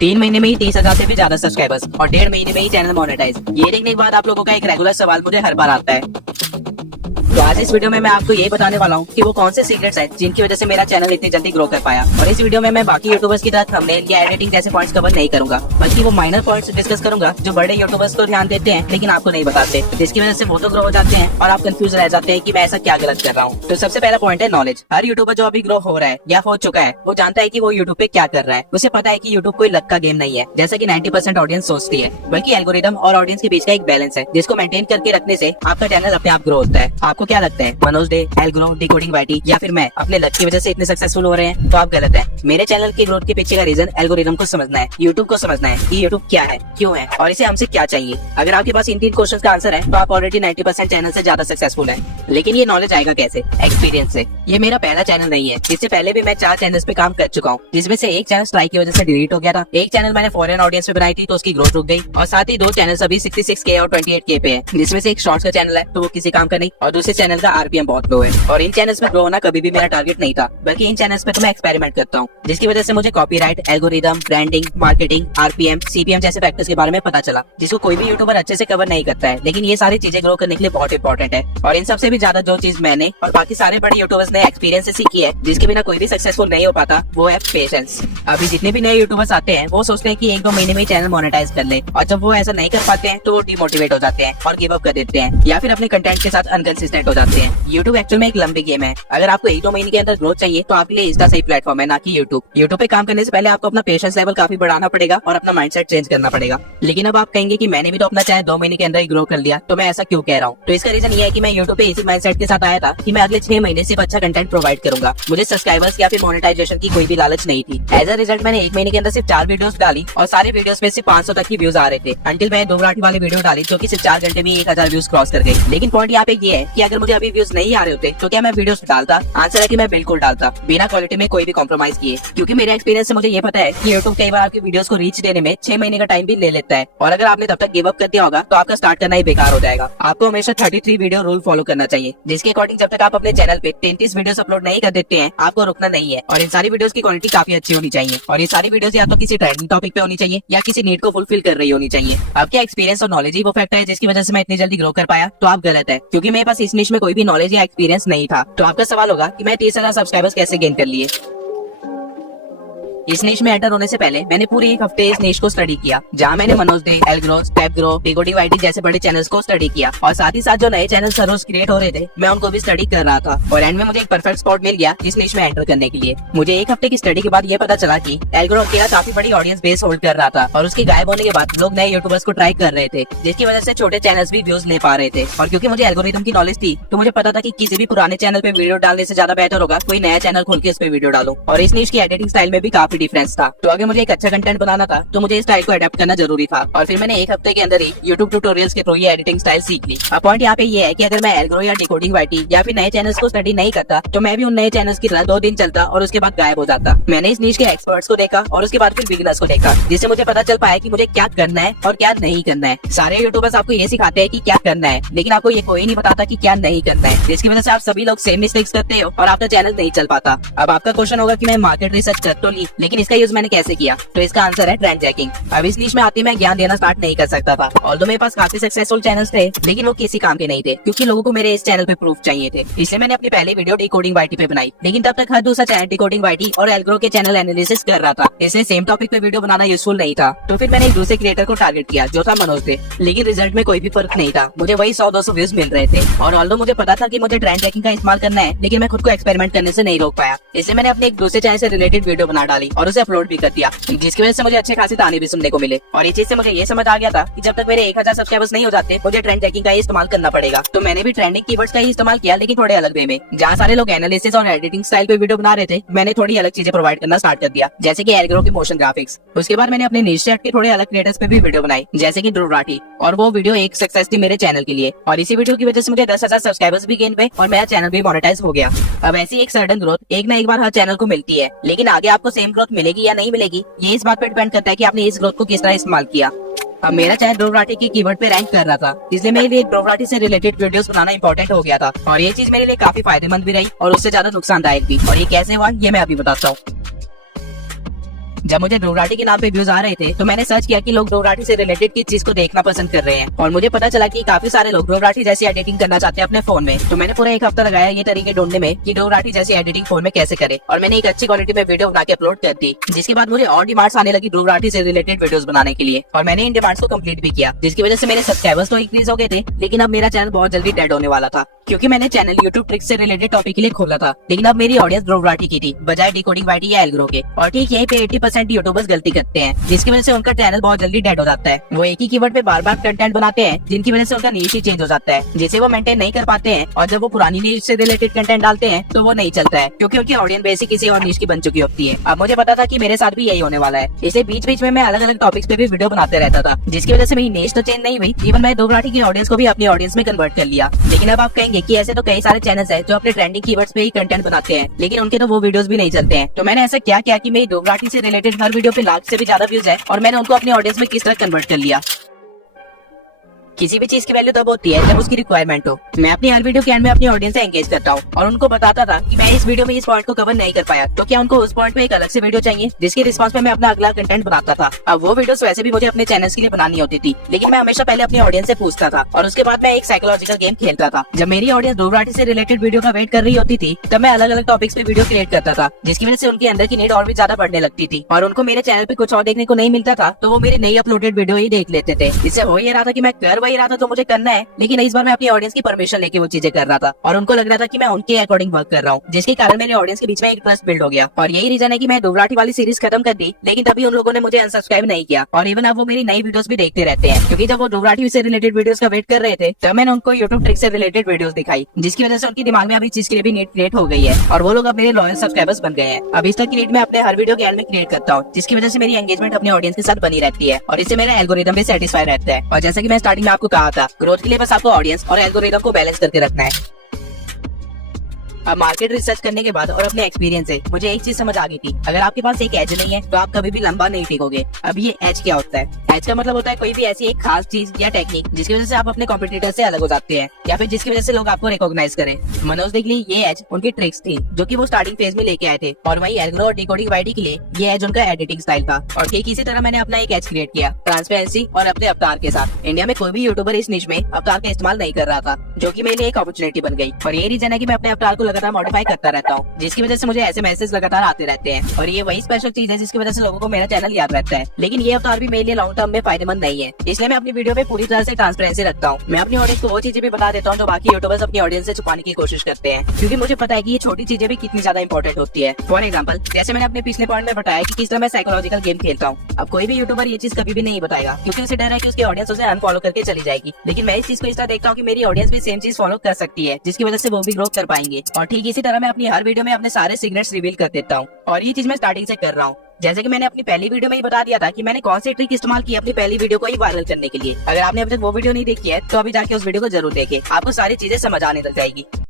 3 महीने में ही 30,000 से भी ज्यादा सब्सक्राइबर्स और 1.5 महीने में ही चैनल मोनेटाइज। ये देखने के बाद आप लोगों का एक रेगुलर सवाल मुझे हर बार आता है। तो आज इस वीडियो में मैं आपको यही बताने वाला हूँ कि वो कौन से सीक्रेट्स हैं जिनकी वजह से मेरा चैनल इतनी जल्दी ग्रो कर पाया। और इस वीडियो में मैं बाकी यूट्यूबर्स की तरह थंबनेल या एडिटिंग जैसे पॉइंट्स कवर नहीं करूंगा, बल्कि वो माइनर पॉइंट्स डिस्कस करूंगा जो बड़े यूट्यूबर्स को ध्यान देते हैं लेकिन आपको नहीं बताते, जिसकी वजह से वो तो ग्रो हो जाते हैं और आप कंफ्यूज रह जाते हैं कि मैं ऐसा क्या गलत कर रहा हूँ। तो सबसे पहला पॉइंट है नॉलेज। हर यूट्यूबर जो अभी ग्रो हो रहा है या हो चुका है वो जानता है कि वो यूट्यूब पे क्या कर रहा है। उसे पता है कि यूट्यूब कोई लक का गेम नहीं है जैसा कि 90% ऑडियंस सोचती है, बल्कि एल्गोरिदम और ऑडियंस के बीच का एक बैलेंस है जिसको मेंटेन करके रखने से आपका चैनल अपने आप ग्रो होता है। आपको क्या लगता है मनोज डे, एल्ग्रो, डिकोडिंग वाईटी या फिर मैं अपने लक की वजह से इतने सक्सेसफुल हो रहे हैं? तो आप गलत है। मेरे चैनल की ग्रोथ के पीछे का रीजन एल्गोरिदम को समझना है, यूट्यूब को समझना है कि यूट्यूब क्या है, क्यों है और इसे हमसे क्या चाहिए। अगर आपके पास इन 3 क्वेश्चन का आंसर है तो आप ऑलरेडी 90% चैनल से ज्यादा सक्सेसफुल है। लेकिन ये नॉलेज आएगा कैसे? एक्सपीरियंस से। ये मेरा पहला चैनल नहीं है, इससे पहले भी मैं 4 चैनल्स पे काम कर चुका हूँ, जिसमें से एक चैनल स्ट्राइक की वजह से डिलीट हो गया था। एक चैनल मैंने फॉरेन ऑडियंस पे बनाई थी तो उसकी ग्रोथ रुक गई, और साथ ही 2 चैनल अभी 66K और 28K पे है, जिसमें से एक शॉर्ट्स का चैनल है तो वो किसी काम का नहीं, और दूसरे चैनल का RPM बहुत लो है। और इन चैनल्स में ग्रो होना कभी भी मेरा टारगेट नहीं था, बल्कि इन चैनल्स पे तो मैं एक्सपेरिमेंट करता हूँ, जिसकी वजह से मुझे copyright, algorithm, branding, marketing, RPM, CPM जैसे फैक्टर्स के बारे में पता चला, जिसको कोई भी यूट्यूबर अच्छे से कवर नहीं करता है। लेकिन ये सारी चीजें ग्रो करने के लिए बहुत इंपॉर्टेंट है। और इन सबसे भी ज्यादा जो चीज मैंने और बाकी सारे बड़े यूट्यूबर्स ने एक्सपीरियंस से सीखी है, जिसके बिना कोई भी सक्सेसफुल नहीं हो पाता, वो है पेशेंस। अभी जितने भी नए यूट्यूबर्स आते हैं वो सोचते हैं कि 1-2 महीने में चैनल मोनेटाइज कर ले, और जब वो ऐसा नहीं कर पाते हैं तो वो डिमोटिवेट हो जाते हैं और गिव अप कर देते हैं, या फिर अपने कंटेंट के साथ अनकंसिस्टेंट हो जाते हैं। यूट्यूब एक्चुअल में एक लंबी गेम है। अगर आपको 1-2 महीने के अंदर ग्रोथ चाहिए तो आपके लिए इंस्टा सही प्लेटफॉर्म है, ना कि यूट्यूब। यूट्यूब पे काम करने से पहले आपको अपना पेशेंस लेवल काफी बढ़ाना पड़ेगा और अपना माइंडसेट चेंज करना पड़ेगा। लेकिन अब आप कहेंगे कि मैंने भी तो अपना चैनल 2 महीने के अंदर ही ग्रो कर लिया, तो मैं ऐसा क्यों कह रहा हूँ? तो इसका रीजन ये है कि मैं यूट्यूब पे इसी माइंडसेट के साथ आया था कि मैं अगले 6 महीने सिर्फ अच्छा कंटेंट प्रोवाइड करूंगा। मुझे सब्सक्राइबर्स या फिर मोनेटाइजेशन की कोई भी लालच नहीं थी। एज अ रिजल्ट मैंने 1 महीने के अंदर सिर्फ 4 वीडियोस डाली और सारे वीडियोस में सिर्फ 500 तक की व्यूज आ रहे थे, अंटिल मैं 2 मराठी वाली वीडियो डाली जो कि सिर्फ 4 घंटे में 1000 व्यूज क्रॉस कर गई। लेकिन पॉइंट यहाँ पे ये है कि अगर मुझे अभी व्यूज नहीं आ रहे होते तो क्या मैं वीडियोस डालता? आंसर है कि मैं बिल्कुल डालता, बिना क्वालिटी में कोई भी कॉम्प्रोमाइज किए, क्योंकि मेरे एक्सपीरियंस से मुझे ये पता है कि यूट्यूब कई बार आपकी वीडियोस को रीच देने में 6 महीने का टाइम भी ले लेता है, और अगर आपने तब तक गिव अप कर दिया होगा तो आपका स्टार्ट करना ही बेकार हो जाएगा। आपको हमेशा 33 वीडियो रूल फॉलो करना चाहिए, जिसके अकॉर्डिंग जब तक आप अपने चैनल पे 33 वीडियोस अपलोड नहीं कर देते हैं आपको रुकना नहीं है। और इन सारी वीडियोस की क्वालिटी काफी अच्छी होनी चाहिए, और ये सारी वीडियोस या तो किसी ट्रेंडिंग टॉपिक पे होनी चाहिए या किसी नीड को फुलफिल कर रही होनी चाहिए। आपके एक्सपीरियंस और नॉलेज ही वो फैक्टर है जिसकी वजह से मैं इतनी जल्दी ग्रो कर पाया, तो आप गलत है, क्योंकि मेरे पास इस निश में कोई भी नॉलेज या एक्सपीरियंस नहीं था। तो आपका सवाल होगा कि मैं 30,000 सब्सक्राइबर्स कैसे गेन कर लिए। इस निश में एंटर होने से पहले मैंने पूरे 1 हफ्ते इस निश को स्टडी किया, जहाँ मैंने मनोज डे, एल्ग्रो, स्टेपग्रो, डिकोडिंग वाईटी जैसे बड़े चैनल्स को स्टडी किया, और साथ ही साथ जो नए चैनल हर रोज क्रिएट हो रहे थे मैं उनको भी स्टडी कर रहा था। और एंड में मुझे एक परफेक्ट स्पॉट मिल गया इस निश में एंटर करने के लिए। मुझे 1 हफ्ते की स्टडी के बाद ये पता चला कि एल्ग्रो अकेला काफी बड़ी ऑडियंस बेस होल्ड कर रहा था, और उसके गायब होने के बाद लोग नए यूट्यूबर्स को ट्राई कर रहे थे, जिसकी वजह से छोटे चैनल्स भी व्यूज ले पा रहे थे। और क्योंकि मुझे एल्गोरिथम की नॉलेज थी तो मुझे पता था कि किसी भी पुराने चैनल पे वीडियो डालने से ज्यादा बेहतर होगा कोई नया चैनल खोल के उस पे वीडियो डालूं। और इस निश की एडिटिंग स्टाइल में भी काफी डिफरेंस था, तो अगर मुझे एक अच्छा कंटेंट बनाना था तो मुझे इस स्टाइल को अडेप्ट करना जरूरी था। और फिर मैंने 1 हफ्ते के अंदर ही यूट्यूब ट्यूटोरियल्स के थ्रू ये एडिटिंग स्टाइल सीख ली। अब पॉइंट यहाँ पे ये है कि अगर मैं एल्ग्रो या डिकोडिंग वाईटी या फिर नए चैनल्स को स्टडी नहीं करता तो मैं भी उन नए चैनल्स की तरह 2 दिन चलता और उसके बाद गायब हो जाता। मैंने इस नीश के एक्सपर्ट्स को देखा और उसके बाद फिर बिगिनर्स को देखा, जिससे मुझे पता चल पाया कि मुझे क्या करना है और क्या नहीं करना है। सारे यूट्यूबर्स आपको ये सिखाते हैं कि क्या करना है, लेकिन आपको ये कोई नहीं बताता कि क्या नहीं करना है, जिसकी वजह से आप सभी लोग सेम मिस्टेक्स करते हो और आपका चैनल नहीं चल पाता। अब आपका क्वेश्चन होगा कि मैं मार्केट रिसर्च कर तो ली, लेकिन इसका यूज मैंने कैसे किया? तो इसका आंसर है ट्रेंड चेकिंग। अब इस नीश में आती मैं ज्ञान देना स्टार्ट नहीं कर सकता था, ऑल्दो मेरे पास काफी सक्सेसफुल चैनल्स थे, लेकिन वो किसी काम के नहीं थे, क्योंकि लोगों को मेरे इस चैनल पे प्रूफ चाहिए थे। इसलिए मैंने अपनी पहली वीडियो डिकोडिंग वाईटी पे बनाई, लेकिन तब तक हर दूसरा चैनल डिकोडिंग वाईटी और एल्ग्रो के चैनल एनालिसिस कर रहा था, इसलिए सेम टॉपिक पे वीडियो बनाना यूजफुल नहीं था। तो फिर मैंने एक दूसरे क्रिएटर को टारगेट किया जो था मनोज डे, लेकिन रिजल्ट में कोई भी फर्क नहीं था, मुझे वही 100-200 व्यूज मिल रहे थे। और ऑल्दो मुझे पता था कि मुझे ट्रेंड चेकिंग का इस्तेमाल करना है, लेकिन मैं खुद को एक्सपेरिमेंट करने से नहीं रोक पाया, इसलिए मैंने अपने एक दूसरे चैनल से रिलेटेड वीडियो बना डाली और उसे अपलोड भी कर दिया, जिसकी वजह से मुझे अच्छे खासे ताने भी सुनने को मिले। और इस चीज से मुझे ये समझ आ गया था कि जब तक मेरे 1000 सब्सक्राइबर्स नहीं हो जाते मुझे ट्रेंड चेकिंग का ही इस्तेमाल करना पड़ेगा। तो मैंने भी ट्रेंडिंग कीवर्ड्स का ही इस्तेमाल किया, लेकिन थोड़े अलग वे में। जहाँ सारे लोग एनालिसिस और एडिटिंग स्टाइल पे वीडियो बना रहे थे, मैंने थोड़ी अलग चीजें प्रोवाइड करना स्टार्ट कर दिया, जैसे कि एल्ग्रो के मोशन ग्राफिक्स। उसके बाद मैंने अपने निश से हट के थोड़े अलग क्रिएटर्स पे भी वीडियो बनाई, जैसे कि ध्रुव राठी, और वो वीडियो एक सक्सेस थी मेरे चैनल के लिए। और इसी वीडियो की वजह से मुझे 10,000 सब्सक्राइबर्स भी गेन हुए और मेरा चैनल भी मोनेटाइज हो गया। अब ऐसी एक सडन ग्रोथ एक ना एक बार हर चैनल को मिलती है, लेकिन आगे आपको सेम ग्रोथ मिलेगी या नहीं मिलेगी ये इस बात पे डिपेंड करता है कि आपने इस ग्रोथ को किस तरह इस्तेमाल किया। अब मेरा चैनल ध्रुव राठी की कीवर्ड पे रैंक कर रहा था, इसलिए मेरे लिए ध्रुव राठी से रिलेटेड वीडियोस बनाना इंपॉर्टेंट हो गया था, और ये चीज मेरे लिए काफी फायदेमंद भी रही और उससे ज्यादा नुकसानदायक भी। और ये कैसे हुआ ये मैं अभी बताता हूँ। जब मुझे ध्रुव राठी के नाम पे व्यूज आ रहे थे तो मैंने सर्च किया कि लोग ध्रुव राठी से रिलेटेड किस चीज को देखना पसंद कर रहे हैं, और मुझे पता चला कि काफी सारे लोग ध्रुव राठी जैसी एडिटिंग करना चाहते हैं अपने फोन में। तो मैंने पूरा एक हफ्ता लगाया ये तरीके ढूंढने में कि ध्रुव राठी जैसी एडिटिंग फोन में कैसे करे, और मैंने एक अच्छी क्वालिटी में वीडियो बना के अपलोड कर दी। जिसके बाद मुझे और डिमांड्स आने लगी ध्रुव राठी से रिलेटेड वीडियोस बनाने के लिए, और मैंने इन डिमांड्स को कंप्लीट भी किया, जिसकी वजह से मेरे सब्सक्राइबर्स तो इंक्रीज हो गए थे, लेकिन अब मेरा चैनल बहुत जल्दी डेड होने वाला था, क्योंकि मैंने चैनल यूट्यूब ट्रिक्स से रिलेटेड टॉपिक के लिए खोला था। लेकिन अब मेरी ऑडियंस ध्रुव राठी की थी बजाय डिकोडिंग वाईटी या एल्ग्रो के। और ठीक यहीं पे 80% यूट्यूबर्स गलती करते हैं, जिसकी वजह से उनका चैनल बहुत जल्दी डेड हो जाता है। वो एक ही कीवर्ड पे बार बार कंटेंट बनाते हैं, जिनकी वजह से उनका नीश ही चेंज हो जाता है, जिसे वो मेंटेन नहीं कर पाते हैं। और जब वो पुरानी नीश से रिलेटेड कंटेंट डालते हैं तो वो नहीं चलता है, क्योंकि उनकी ऑडियंस बेसिक किसी और नीश की बन चुकी होती है। अब मुझे पता था कि मेरे साथ भी यही होने वाला है, इसलिए बीच बीच में मैं अलग अलग टॉपिक्स पे भी वीडियो बनाते रहता था, जिसकी वजह से मेरी नीश तो चेंज नहीं हुई, इवन मैं ध्रुव राठी की ऑडियंस को भी अपनी ऑडियंस में कन्वर्ट कर लिया। लेकिन अब आप कहेंगे कि ऐसे तो कई सारे चैनल्स हैं जो अपने ट्रेंडिंग कीवर्ड्स पे ही कंटेंट बनाते हैं, लेकिन उनके तो वो वीडियोस भी नहीं चलते हैं। तो मैंने ऐसा क्या किया कि मेरी ध्रुव राठी से रिलेटेड हर वीडियो पे लाख से भी ज्यादा व्यूज है, और मैंने उनको अपनी ऑडियंस में किस तरह कन्वर्ट कर लिया। किसी भी चीज की वैल्यू तब होती है जब उसकी रिक्वायरमेंट हो। मैं अपनी हर वीडियो के एंड में अपनी ऑडियंस से एंगेज करता हूँ और उनको बताता था कि मैं इस वीडियो में इस पॉइंट को कवर नहीं कर पाया, तो क्या उनको उस पॉइंट पे एक अलग से वीडियो चाहिए, जिसके रिस्पॉन्स में मैं अपना अगला कंटेंट बनाता था। अब वो वीडियोस वैसे भी मुझे अपने चैनल्स के लिए बनानी होती थी, लेकिन मैं हमेशा पहले अपनी ऑडियंस से पूछता था, और उसके बाद मैं एक साइकोलॉजिकल गेम खेलता था। जब मेरी ऑडियंस ध्रुव राठी से रिलेटेड वीडियो का वेट कर रही होती थी, तब मैं अलग अलग टॉपिक्स पे वीडियो क्रिएट करता था, जिसकी वजह से उनके अंदर की नीड और भी ज्यादा बढ़ने लगती थी, और उनको मेरे चैनल पे कुछ और देखने को नहीं मिलता था, तो वो मेरी नई अपलोडेड वीडियो ही देख लेते थे। इससे हो ये रहा था कि मैं कर वही रहा था तो मुझे करना है, लेकिन इस बार मैं अपनी ऑडियंस की परमिशन लेके वो चीजें कर रहा था, और उनको लग रहा था कि मैं उनके अकॉर्डिंग वर्क कर रहा हूँ, जिसके कारण मेरे ऑडियंस के बीच में एक ट्रस्ट बिल्ड हो गया। और यही रीजन है कि मैं ध्रुव राठी वाली सीरीज खत्म कर दी, लेकिन तभी उन लोगों ने मुझे अनसब्सक्राइब नहीं किया, और इवन अब वो मेरी नई वीडियोस भी देखते रहते हैं, क्योंकि जब वो ध्रुव राठी से रिलेटेड वीडियोस का वेट कर रहे थे, तब मैंने उनको यूट्यूब ट्रिक से रिलेटेड वीडियोस दिखाई, जिसकी वजह से उनके दिमाग में अभी चीज के लिए भी नीड क्रिएट हो गई है, और वो लोग अब मेरे लॉयल सब्सक्राइबर्स बन गए हैं। अब इस तरह की नीड मैं अपने हर वीडियो के एंड में क्रिएट करता हूँ, जिसकी वजह से मेरी एंगेजमेंट अपने ऑडियंस के साथ बनी रहती है, और इससे मेरा एल्गोरिदम भी सेटिस्फाई रहता है। और जैसा कि मैं स्टार्टिंग में आपको कहा था, ग्रोथ के लिए बस आपको ऑडियंस और एल्गोरिदम को बैलेंस करके रखना है। अब मार्केट रिसर्च करने के बाद और अपने एक्सपीरियंस से मुझे एक चीज समझ आ गई थी, अगर आपके पास एक एज नहीं है तो आप कभी भी लंबा नहीं टिकोगे। अब ये एज क्या होता है? एज का मतलब होता है कोई भी ऐसी एक खास चीज या टेक्निक जिसकी वजह से आप अपने कॉम्पिटिटर से अलग हो जाते हैं, या फिर जिसकी वजह से लोग आपको रिकॉग्नाइज करें। मनोज के लिए ये एज उनकी ट्रिक्स थी, जो कि वो स्टार्टिंग फेज में लेके आए थे, और वही एल्गोरिथम और डिकोडिंग वाईटी के लिए ये एज उनका एडिटिंग स्टाइल था। और ठीक इसी तरह मैंने अपना एक एज क्रिएट किया, ट्रांसपेरेंसी और अपने अवतार के साथ। इंडिया में कोई भी यूट्यूबर इस निश में अवतार का इस्तेमाल नहीं कर रहा था, जो कि मेरे लिए एक अपॉर्चुनिटी बन गई। और ये रीजन है कि मैं अपने अवतार को लगातार मॉडिफाई करता रहता हूँ, जिसकी वजह से मुझे ऐसे मैसेज लगातार आते रहते हैं, और ये वही स्पेशल चीज है जिसकी वजह से लोगों को मेरा चैनल याद रहता है। लेकिन ये अवतार भी मेरे लिए लॉन्ग टर्म में फायदेमंद नहीं है, इसलिए मैं अपनी वीडियो में पूरी तरह से ट्रांसपेरेंसी रखता हूँ। मैं अपनी ऑडियंस को वो चीजें भी बता देता हूँ जो बाकी यूट्यूबर्स अपनी ऑडियंस से छुपाने की कोशिश करते हैं, क्योंकि मुझे पता है कि ये छोटी चीजें भी कितनी ज्यादा इंपॉर्टेंट होती है। फॉर एग्जाम्पल, जैसे मैंने अपने पिछले पॉइंट में बताया कि किस तरह मैं साइकोलॉजिकल गेम खेलता हूँ। अब कोई भी यूट्यूबर ये चीज कभी भी नहीं बताएगा, क्योंकि उसे डर है कि उसकी ऑडियंस उसे अनफॉलो करके चली जाएगी। लेकिन मैं इस चीज को इस तरह देखता हूँ कि मेरी ऑडियंस भी सेम चीज फॉलो कर सकती है, जिसकी वजह से वो भी ग्रो कर पाएंगे। और ठीक इसी तरह मैं अपनी हर वीडियो में अपने सारे सीक्रेट्स रिवील कर देता हूँ, और ये चीज मैं स्टार्टिंग से कर रहा हूँ। जैसे कि मैंने अपनी पहली वीडियो में ही बता दिया था कि मैंने कौन सी ट्रिक इस्तेमाल की अपनी पहली वीडियो को ही वायरल करने के लिए। अगर आपने अभी तक वो वीडियो नहीं देखी है तो अभी जाके उस वीडियो को जरूर देखें, आपको सारी चीजें समझ आने लग जाएगी।